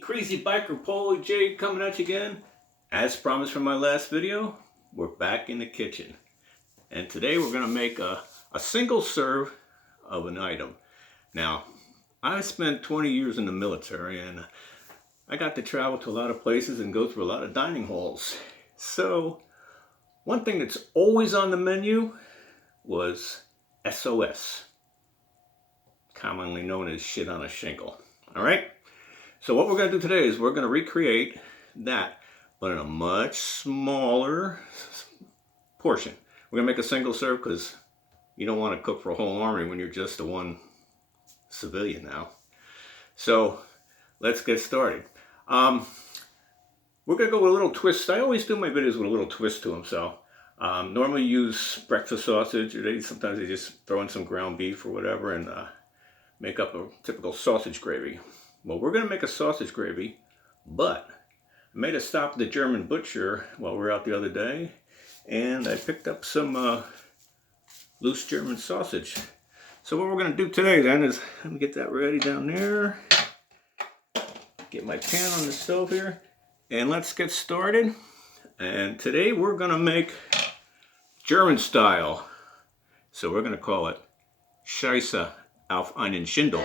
Crazy Biker Polo J coming at you again. As promised from my last video, we're back in the kitchen. And today we're going to make a single serve of an item. Now, I spent 20 years in the military and I got to travel to a lot of places and go through a lot of dining halls. So, one thing that's always on the menu was SOS, commonly known as shit on a shingle. Alright? So what we're going to do today is we're going to recreate that, but in a much smaller portion. We're going to make a single serve because you don't want to cook for a whole army when you're just a one civilian now. So let's get started. We're going to go with a little twist. I always do my videos with a little twist to them. So normally use breakfast sausage, or sometimes they just throw in some ground beef or whatever and make up a typical sausage gravy. Well, we're going to make a sausage gravy, but I made a stop at the German butcher while we were out the other day, and I picked up some loose German sausage. So what we're going to do today then is, let me get that ready down there, get my pan on the stove here, and let's get started. And today we're going to make German style. So we're going to call it Scheiße, einer, Shindel.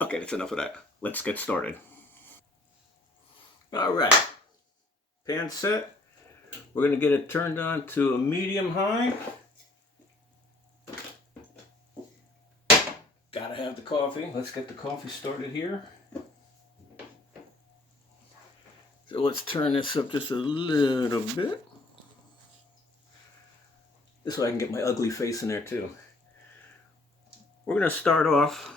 Okay, that's enough of that. Let's get started. Alright, pan set. We're going to get it turned on to a medium high. Gotta have the coffee. Let's get the coffee started here. So let's turn this up just a little bit. This way I can get my ugly face in there too. We're going to start off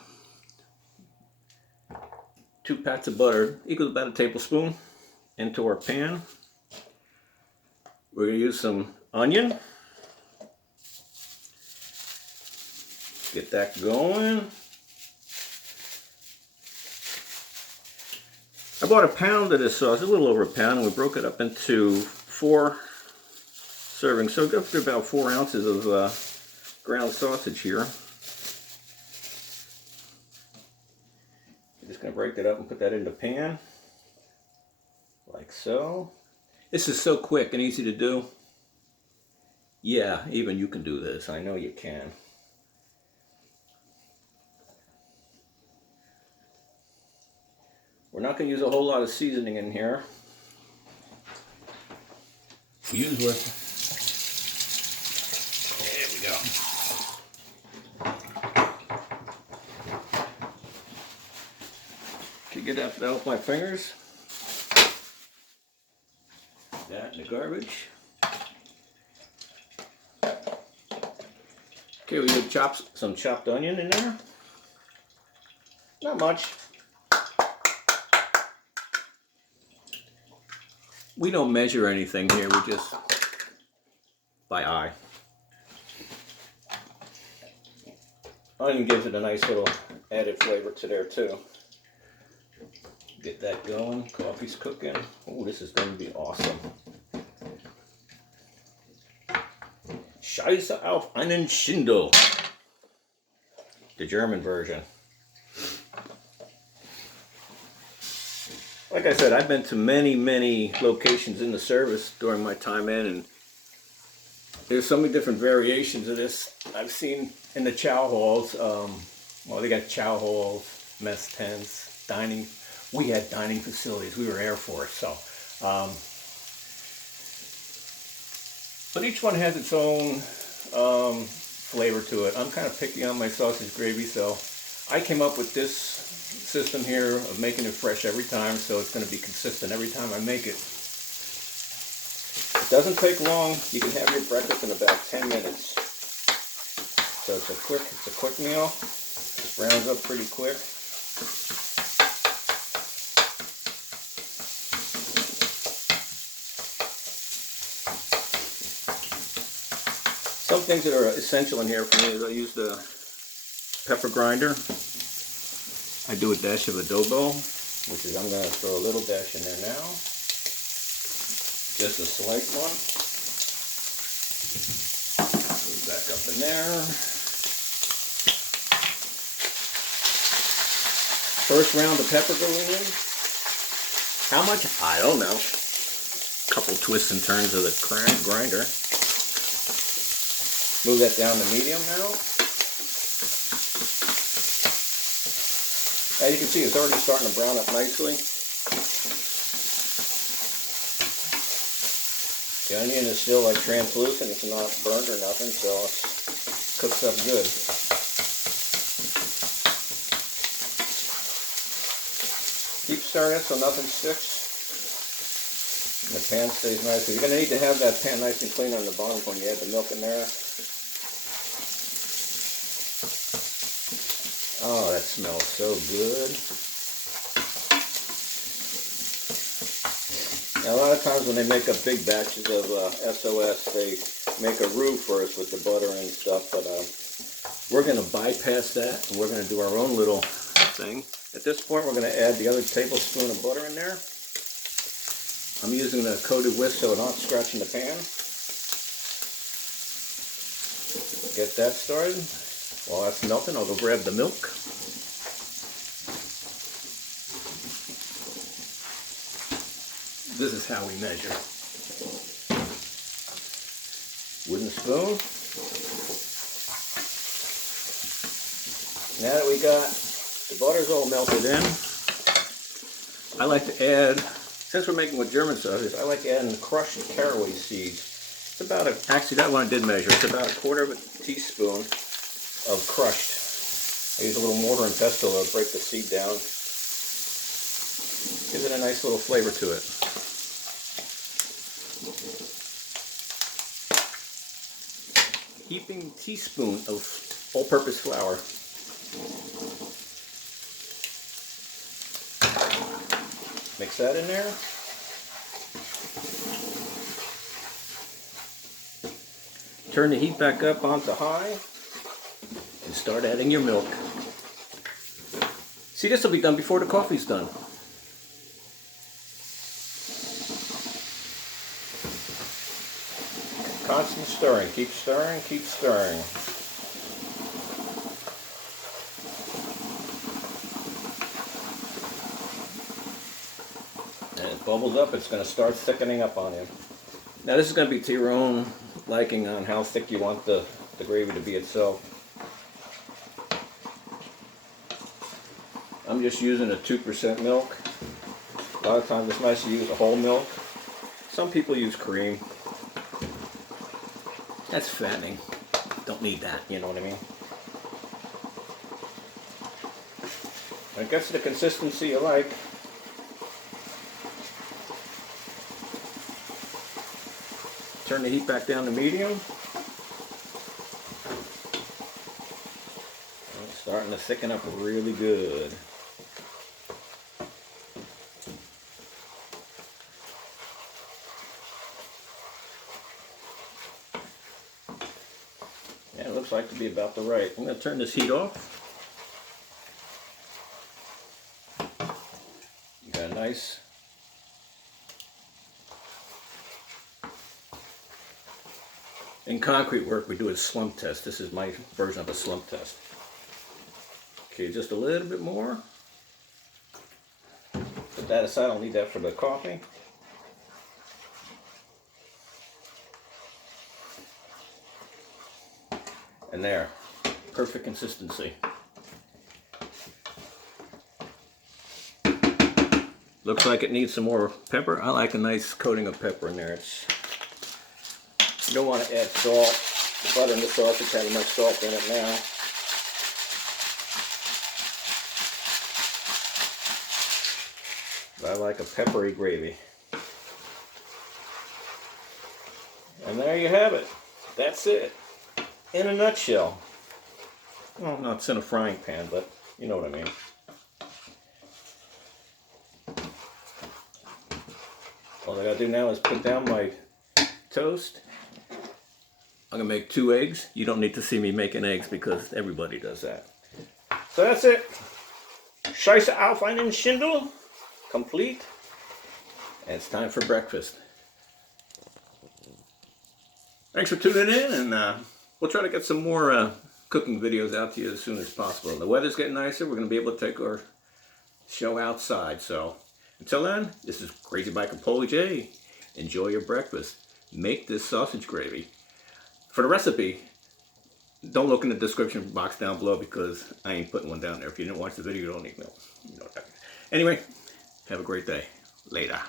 2 pats of butter, equal to about a tablespoon, into our pan. We're going to use some onion. Get that going. I bought a pound of this sauce, a little over a pound, and we broke it up into 4 servings. So go for about 4 ounces of ground sausage here. I'm just going to break that up and put that in the pan, like so. This is so quick and easy to do. Yeah, even you can do this. I know you can. We're not going to use a whole lot of seasoning in here. Use what? There we go. To get that out with my fingers. That in the garbage. Okay, we have some chopped onion in there. Not much. We don't measure anything here, we just by eye. Onion gives it a nice little added flavor to there too. Get that going, coffee's cooking. Oh, this is going to be awesome. Scheiße auf einen Shindel. The German version. Like I said, I've been to many locations in the service during my time in, and there's so many different variations of this. I've seen in the chow halls. Well, they got chow halls, mess tents, dining. We had dining facilities. We were Air Force, so. But each one has its own flavor to it. I'm kind of picky on my sausage gravy, so I came up with this system here of making it fresh every time, so it's going to be consistent every time I make it. It doesn't take long. You can have your breakfast in about 10 minutes. So it's a quick meal. It browns up pretty quick. Some things that are essential in here for me is I use the pepper grinder. I do a dash of adobo, which is I'm going to throw a little dash in there now. Just a slight one. Move back up in there. First round of pepper going in. How much? I don't know. Couple twists and turns of the grinder. Move that down to medium now. As you can see, it's already starting to brown up nicely. The onion is still like translucent, it's not burnt or nothing, so it cooks up good. Keep stirring it so nothing sticks. And the pan stays nice. You're going to need to have that pan nice and clean on the bottom when you add the milk in there. Oh, that smells so good. Now, a lot of times when they make up big batches of SOS, they make a roux first with the butter and stuff, but we're going to bypass that, and we're going to do our own little thing. At this point, we're going to add the other tablespoon of butter in there. I'm using the coated whisk so it's not scratching the pan. Get that started. While that's melting, I'll go grab the milk. This is how we measure. Wooden spoon. Now that we got the butter's all melted in, I like to add, since we're making with German sausage, I like adding crushed caraway seeds. It's about actually that one I did measure, it's about 1/4 teaspoon of crushed. I use a little mortar and pestle to break the seed down. Gives it a nice little flavor to it. Heaping teaspoon of all-purpose flour. Mix that in there. Turn the heat back up onto high and start adding your milk. See, this will be done before the coffee's done. Constant stirring. Keep stirring, keep stirring. And it bubbles up, it's going to start thickening up on you. Now this is going to be to your own liking on how thick you want the gravy to be itself. I'm just using a 2% milk. A lot of times it's nice to use a whole milk. Some people use cream. That's fattening. Don't need that, you know what I mean? When it gets to the consistency you like, turn the heat back down to medium. It's starting to thicken up really good. Yeah, it looks like to be about the right. I'm going to turn this heat off. You got a nice in concrete work we do a slump test. This is my version of a slump test. Okay, just a little bit more. Put that aside, I'll need that for the coffee. And there, perfect consistency. Looks like it needs some more pepper. I like a nice coating of pepper in there. You don't want to add salt. The butter and the sausage have much salt in it now. But I like a peppery gravy. And there you have it. That's it. In a nutshell. Well, no, it's in a frying pan, but you know what I mean. All I gotta do now is put down my toast. I'm gonna make 2 eggs. You don't need to see me making eggs because everybody does that. So that's it. Scheiße, einer, Shindel. Complete. And it's time for breakfast. Thanks for tuning in, and we'll try to get some more cooking videos out to you as soon as possible. The weather's getting nicer. We're going to be able to take our show outside. So until then, this is Crazy Biker Polly J. Enjoy your breakfast. Make this sausage gravy. For the recipe, don't look in the description box down below because I ain't putting one down there. If you didn't watch the video, you don't need to know. Anyway, have a great day. Later.